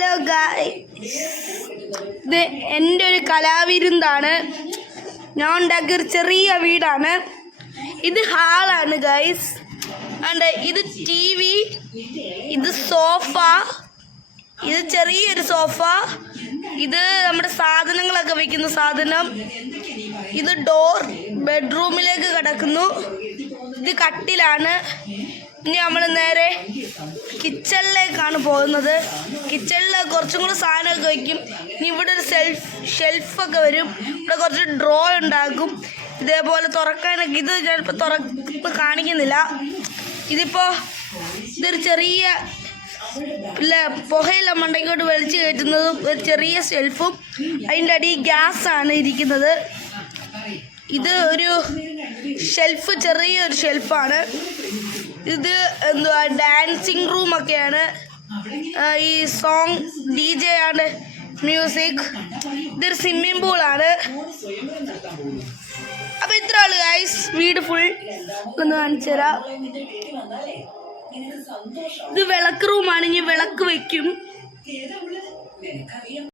Hello ഇത് എൻ്റെ ഒരു കലാവിരുന്നാണ്. ഞാൻ ഉണ്ടാക്കിയ ഒരു ചെറിയ വീടാണ്. ഇത് ഹാളാണ് ഗൈസ്. ആണ്ട് ഇത് TV, ഇത് സോഫ, ഇത് ചെറിയൊരു സോഫ, ഇത് നമ്മുടെ സാധനങ്ങളൊക്കെ വെക്കുന്ന സാധനം, ഇത് ഡോർ ബെഡ്റൂമിലേക്ക് കിടക്കുന്നു. ഇത് കട്ടിലാണ്. ഇനി നമ്മൾ നേരെ കിച്ചണിലേക്കാണ് പോകുന്നത്. കിച്ചണിൽ കുറച്ചും കൂടെ സാധനമൊക്കെ വയ്ക്കും. ഇനി ഇവിടെ ഒരു ഷെൽഫൊക്കെ വരും. ഇവിടെ കുറച്ച് ഡ്രോ ഉണ്ടാക്കും. ഇതേപോലെ തുറക്കാനൊക്കെ. ഇത് ചിലപ്പോൾ തുറന്ന് കാണിക്കുന്നില്ല. ഇതൊരു ചെറിയ പുകയില മണ്ടയ്ക്കോട്ട് വലിച്ചു കയറ്റുന്നതും ഒരു ചെറിയ ഷെൽഫും, അതിൻ്റെ അടിയിൽ ഗ്യാസാണ് ഇരിക്കുന്നത്. ഇത് ഒരു ഷെൽഫ്, ചെറിയൊരു ഷെൽഫാണ്. ഇത് എന്തുവാ ഡാൻസിങ് റൂമൊക്കെയാണ്. ഈ സോങ് DJ ആണ്, മ്യൂസിക്. ഇതൊരു സ്വിമ്മിംഗ് പൂളാണ്. അപ്പം ഇത്ര ആള് ഗൈസ്. വീട് ഫുൾ ഒന്ന് കാണിച്ചു തരാം. ഇത് വിളക്ക് റൂമാണ്. ഇനി വിളക്ക് വയ്ക്കും.